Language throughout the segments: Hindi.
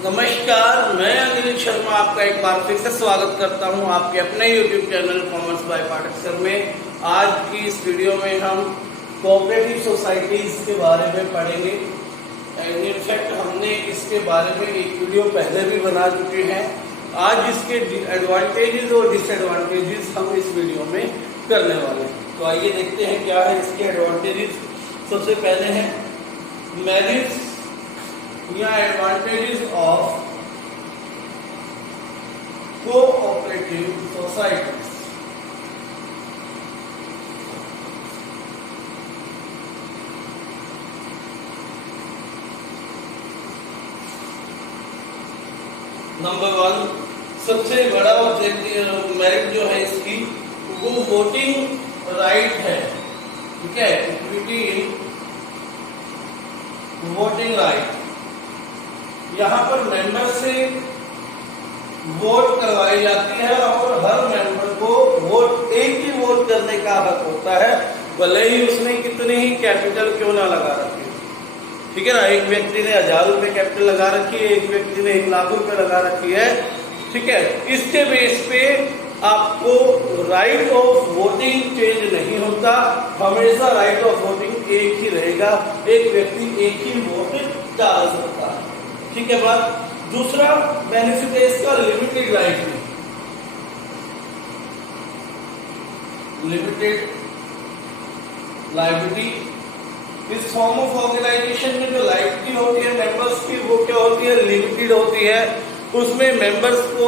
नमस्कार, मैं अनिल शर्मा आपका एक बार फिर से स्वागत करता हूं आपके अपने YouTube channel commerce by Pathak sir में। आज की इस वीडियो में हम कोऑपरेटिव सोसाइटीज के बारे में पढ़ेंगे। इनफैक्ट हमने इसके बारे में एक वीडियो पहले भी बना चुके हैं। आज इसके एडवांटेजेस और डिसएडवांटेजेस हम इस वीडियो में करने वाले हैं। तो आइए देखते हैं क्या है इसके एडवांटेजेस। सबसे पहले है मेरिट्स या advantages of cooperative societies. Number 1, सबसे बड़ा ऑब्जेक्टिव मेरिट जो है इसकी वो वोटिंग राइट है। ठीक है, इक्विटी इन वोटिंग राइट। यहाँ पर मेंबर से वोट करवाई जाती है और हर मेंबर को वोट एक ही वोट करने का हक होता है, भले ही उसने कितनी ही कैपिटल क्यों ना लगा रखी है। ठीक है ना, एक व्यक्ति ने 1000 रुपए कैपिटल लगा रखी है, एक व्यक्ति ने 1 लाख रुपए लगा रखी है। ठीक है, इसके बेस पे आपको राइट ऑफ वोटिंग चेंज नहीं होता, हमेशा राइट ऑफ वोटिंग एक ही रहेगा, एक व्यक्ति एक ही वोट डाल सकता है। ठीक है बात। दूसरा बेनिफिट है इसका लिमिटेड लाइबिलिटी। लिमिटेड लाइबिलिटी इस फॉर्म ऑफ ऑर्गेनाइजेशन में जो लाइबिलिटी होती है मेंबर्स की वो क्या होती है, लिमिटेड होती है। उसमें मेंबर्स को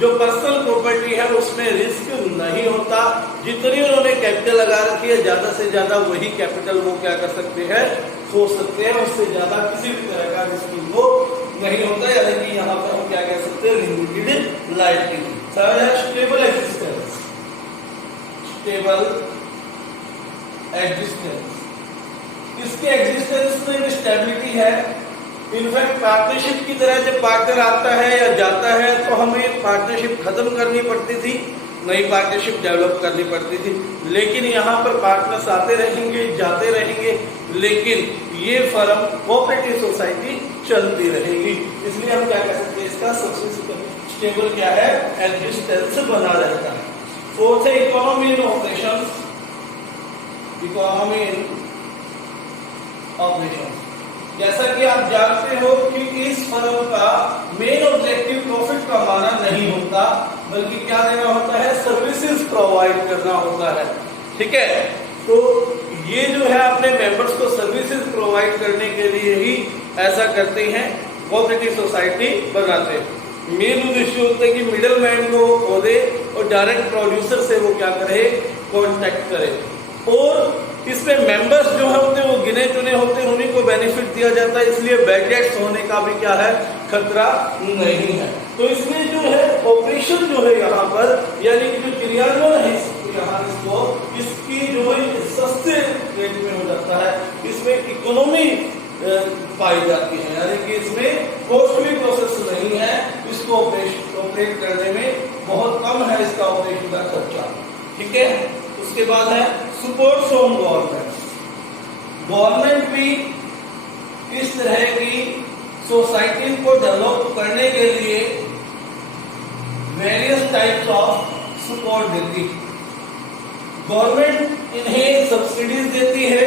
जो पर्सनल प्रॉपर्टी है उसमें रिस्क नहीं होता। जितनी उन्होंने कैपिटल लगा रखी है ज्यादा से ज्यादा वही कैपिटल वो क्या कर सकते हैं, खो सकते हैं। उससे ज्यादा किसी भी तरह का रिस्क वो नहीं होता। यानी कि यहाँ पर हम क्या कह सकते हैं, लिमिटेड लाइबिलिटी। थर्ड है स्टेबल एग्जिस्टेंस। स्टेबल एग्जिस्टेंस, इसके एग्जिस्टेंस में स्टेबिलिटी है। इनफैक्ट पार्टनरशिप की तरह जब पार्टनर आता है या जाता है तो हमें पार्टनरशिप खत्म करनी पड़ती थी, नई पार्टनरशिप डेवलप करनी पड़ती थी। लेकिन यहाँ पर पार्टनर्स आते रहेंगे जाते रहेंगे, लेकिन ये फर्म कोऑपरेटिव सोसाइटी चलती रहेगी। इसलिए हम क्या कह सकते हैं, इसका सबसे स्टेबल क्या है, एग्जिस्टेंस बना रहता है। फोर्थ है economy in operation. Economy in operation, जैसा कि आप जानते हो कि इस फर्म का मेन ऑब्जेक्टिव प्रॉफिट कमाना नहीं होता, बल्कि क्या देना होता है, सर्विसेज प्रोवाइड करना होता है। ठीक है, तो ये जो है अपने मेंबर्स को सर्विसेज प्रोवाइड करने के लिए ही ऐसा करते हैं, कोऑपरेटिव सोसाइटी बनाते हैं। मेन उद्देश्य होता है कि मिडिल मैन को वो खो दे और डायरेक्ट प्रोड्यूसर से वो क्या करे, कॉन्टेक्ट करे। और इसमें मेंबर्स जो होते हैं वो गिने चुने होते हैं, उन्हीं को बेनिफिट दिया जाता है। इसलिए बैड डेट्स होने का भी क्या है, खतरा नहीं है। तो इसमें जो है ऑपरेशन जो है यहाँ पर, यानी कि जो क्रियान्वयन है यहाँ इसको, इसकी जो है सस्ते रेट में हो जाता है। इसमें इकोनॉमी पाई जाती है, यानी कि इसमें कॉस्टली प्रोसेस नहीं है। इसको ऑपरेट करने में बहुत कम है इसका ऑपरेशन का खर्चा। ठीक है, उसके बाद है सपोर्ट फ्रॉम गवर्नमेंट। गवर्नमेंट भी इस तरह की सोसाइटी को डेवलप करने के लिए वेरियस टाइप्स ऑफ सपोर्ट देती है। गवर्नमेंट इन्हें सब्सिडीज देती है,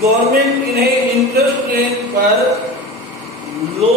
गवर्नमेंट इन्हें इंटरेस्ट रेट पर, लो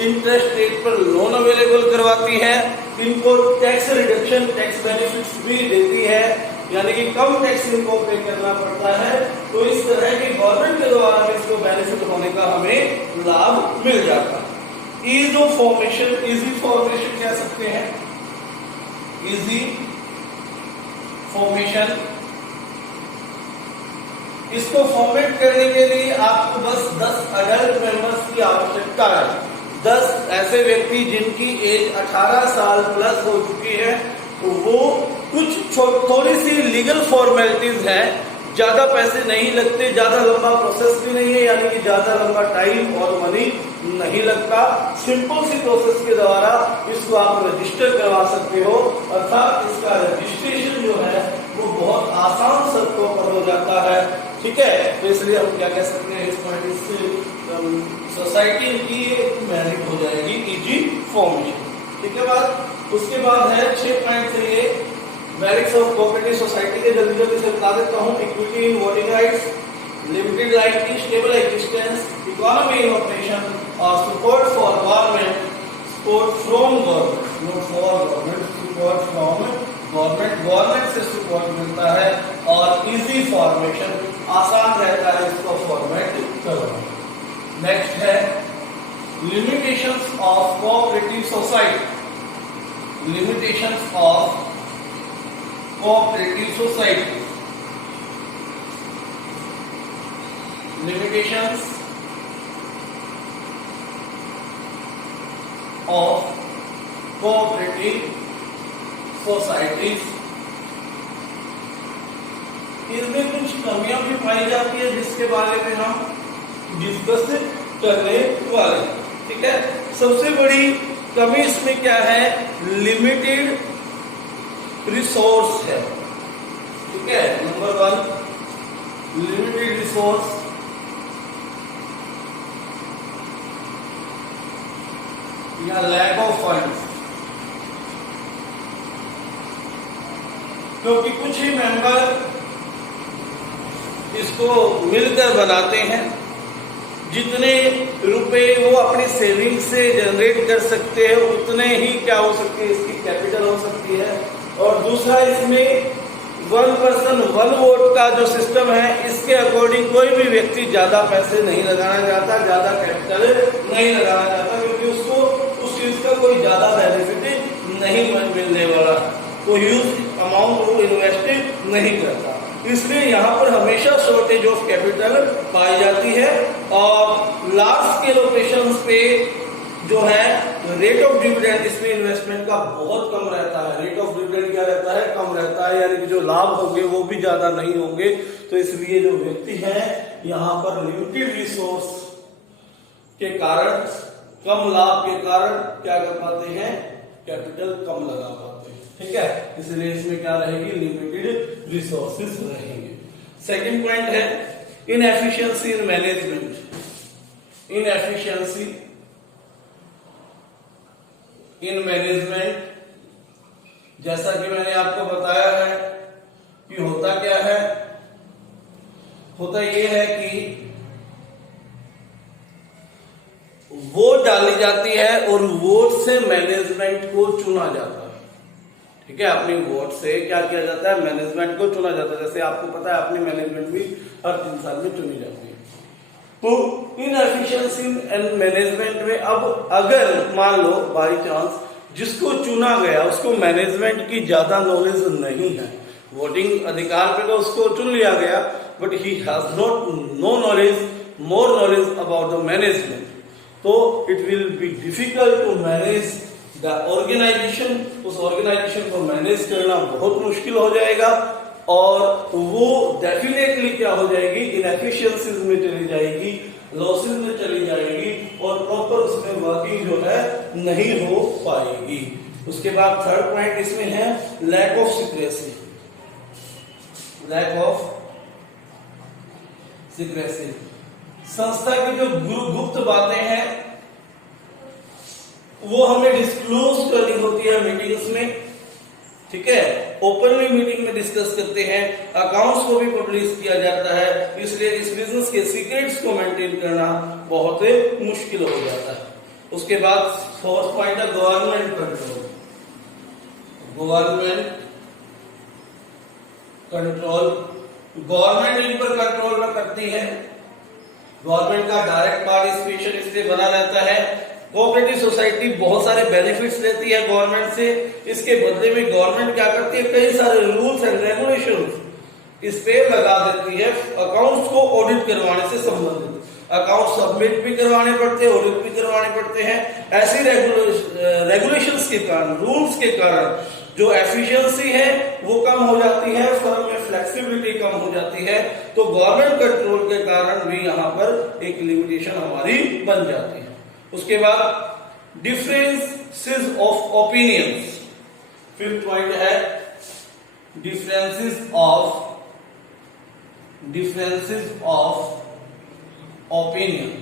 इंटरेस्ट रेट पर लोन अवेलेबल करवाती है। इनको टैक्स रिडक्शन, टैक्स बेनिफिट्स भी देती है, यानी कि कम टैक्स इनको पे करना पड़ता है। तो इस तरह की गवर्नमेंट के द्वारा इसको बेनिफिट होने का हमें लाभ मिल जाता है। Ease of formation, easy formation कह सकते हैं, इजी फॉर्मेशन। इसको फॉर्मेट करने के लिए आपको बस 10 अडल्ट मेंबर्स की आवश्यकता है। 10 ऐसे व्यक्ति जिनकी एज 18 साल प्लस हो चुकी है। तो वो कुछ थोड़ी सी लीगल फॉर्मेलिटीज है, ज्यादा पैसे नहीं लगते, ज्यादा लंबा प्रोसेस भी नहीं है, यानी कि ज्यादा लंबा टाइम और मनी नहीं लगता। सिंपल सी प्रोसेस के द्वारा इसको आप रजिस्टर करवा सकते हो, अर्थात इसका रजिस्ट्रेशन जो है वो बहुत आसान शर्तों पर हो जाता है, ठीक है। तो इसलिए हम क्या कह सकते हैं, इस पॉइंट से सोसाइटी की मैरिट हो जाएगी इजी फॉर्मेशन, ठीक है। बात उसके बाद है 6.3 मेरिट्स ऑफ कोऑपरेटिव सोसाइटी के जल्दी जल्दी से बता देता हूँ। Equity in voting rights, limited liability, stable existence, economy in operation और support for government, support from government, not for government, support from government, government से सपोर्ट मिलता है और इजी फॉर्मेशन, आसान रहता है इसको फॉर्मेट करना। नेक्स्ट है limitations of cooperative society, limitations of cooperative society, limitations of cooperative societies. इसमें कुछ कमियां भी पाई जाती है जिसके बारे में हम डिस्कस करने वाले, ठीक है। सबसे बड़ी कमी इसमें क्या है, लिमिटेड रिसोर्स है, ठीक है। नंबर 1 लिमिटेड रिसोर्स, या लैक ऑफ फंड्स, क्योंकि कुछ ही मेंबर इसको मिलकर बनाते हैं। जितने रुपए वो अपनी सेविंग से जनरेट कर सकते हैं उतने ही क्या हो सकती है, इसकी कैपिटल हो सकती है। और दूसरा, इसमें 1 पर्सन 1 वोट का जो सिस्टम है, इसके अकॉर्डिंग कोई भी व्यक्ति ज्यादा पैसे नहीं लगाना चाहता, ज्यादा कैपिटल नहीं लगाना चाहता, क्योंकि उसको उस चीज का कोई ज्यादा बेनिफिट नहीं मिलने वाला, वो ह्यूज अमाउंट वो इन्वेस्ट नहीं करता। इसलिए यहाँ पर हमेशा शॉर्टेज ऑफ कैपिटल पाई जाती है। और लार्ज स्केल ऑपरेशंस पे जो है रेट ऑफ डिविडेंड इसमें इन्वेस्टमेंट का बहुत कम रहता है। रेट ऑफ डिविडेंड क्या रहता है, कम रहता है, यानी कि जो लाभ होंगे वो भी ज्यादा नहीं होंगे। तो इसलिए जो व्यक्ति है यहाँ पर लिमिटेड रिसोर्स के कारण, कम लाभ के कारण क्या कर पाते हैं, कैपिटल कम लगा पाते हैं, ठीक है। इसलिए इसमें क्या रहेगी, लिमिटेड रिसोर्सेज रहेंगे। सेकंड पॉइंट है inefficiency in management, inefficiency in management. जैसा कि मैंने आपको बताया है कि होता क्या है, होता यह है कि वोट डाली जाती है और वोट से मैनेजमेंट को चुना जाता है, ठीक है। अपनी वोट से क्या किया जाता है, मैनेजमेंट को चुना जाता है। जैसे आपको पता है अपनी मैनेजमेंट भी हर 3 साल में चुनी जाती है। तो इनएफिशिएंसी इन मैनेजमेंट में अब अगर मान लो बाई चांस जिसको चुना गया उसको मैनेजमेंट की ज्यादा नॉलेज नहीं है, वोटिंग अधिकार पे तो उसको चुन लिया गया, but he has not no knowledge, more knowledge about the management, तो it will be difficult to manage the organisation. उस ऑर्गेनाइजेशन को मैनेज करना बहुत मुश्किल हो जाएगा और वो डेफिनेटली क्या हो जाएगी, इनएफिशिएंसीज में चली जाएगी, लॉसेज में चली जाएगी और प्रॉपर उसमें वर्किंग जो है नहीं हो पाएगी। उसके बाद थर्ड पॉइंट इसमें है lack of secrecy, lack of secrecy. संस्था की जो गुप्त बातें हैं वो हमें डिस्क्लोज करनी होती है मीटिंग्स में, ठीक है। ओपनली मीटिंग में डिस्कस करते हैं, अकाउंट्स को भी पब्लिश किया जाता है, इसलिए इस बिजनेस के सीक्रेट्स को मेंटेन करना बहुत मुश्किल हो जाता है। उसके बाद फोर्थ पॉइंट है government control, government control. Government in पर कंट्रोल में करती है, गवर्नमेंट का डायरेक्ट पार्टिसिपेशन इससे बना रहता है। कोऑपरेटिव सोसाइटी बहुत सारे बेनिफिट्स लेती है गवर्नमेंट से, इसके बदले में गवर्नमेंट क्या करती है, कई सारे रूल्स एंड रेगुलेशंस इस पे लगा देती है। अकाउंट्स को ऑडिट करवाने से संबंधित अकाउंट सबमिट भी करवाने पड़ते हैं, ऑडिट भी करवाने पड़ते हैं। ऐसी रेगुलेशंस के कारण, रूल्स के कारण जो एफिशिएंसी है वो कम हो जाती है, फर्म में फ्लेक्सिबिलिटी कम हो जाती है। तो गवर्नमेंट कंट्रोल के कारण भी यहाँ पर एक लिमिटेशन हमारी बन जाती है। उसके बाद differences of opinions, fifth point है differences of opinion।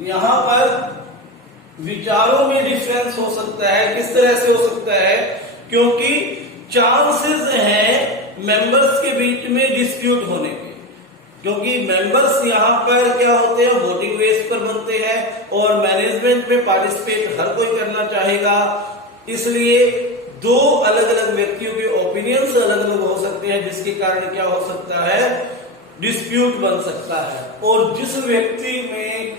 यहां पर विचारों में डिफरेंस हो सकता है। किस तरह से हो सकता है? क्योंकि चांसेस हैं मेंबर्स के बीच में डिस्प्यूट होने के, क्योंकि मेंबर्स यहां पर क्या होते हैं, वोटिंग बेस पर बनते हैं और मैनेजमेंट में पार्टिसिपेट हर कोई करना चाहेगा। इसलिए दो अलग अलग व्यक्तियों के ओपिनियंस अलग अलग हो सकते हैं, जिसके कारण क्या हो सकता है, डिस्प्यूट बन सकता है। और जिस व्यक्ति में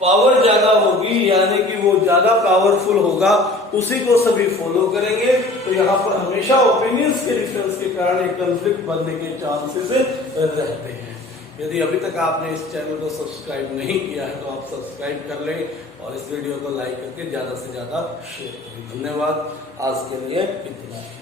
पावर ज्यादा होगी, यानी कि वो ज्यादा पावरफुल होगा, उसी को सभी फॉलो करेंगे। तो यहाँ पर हमेशा ओपिनियंस के डिफरेंस के कारण एक कॉन्फ्लिक्ट बनने के चांसेस रहते हैं। यदि अभी तक आपने इस चैनल को सब्सक्राइब नहीं किया है तो आप सब्सक्राइब कर लें और इस वीडियो को लाइक करके ज्यादा से ज्यादा शेयर करें। धन्यवाद। आज के लिए इतना।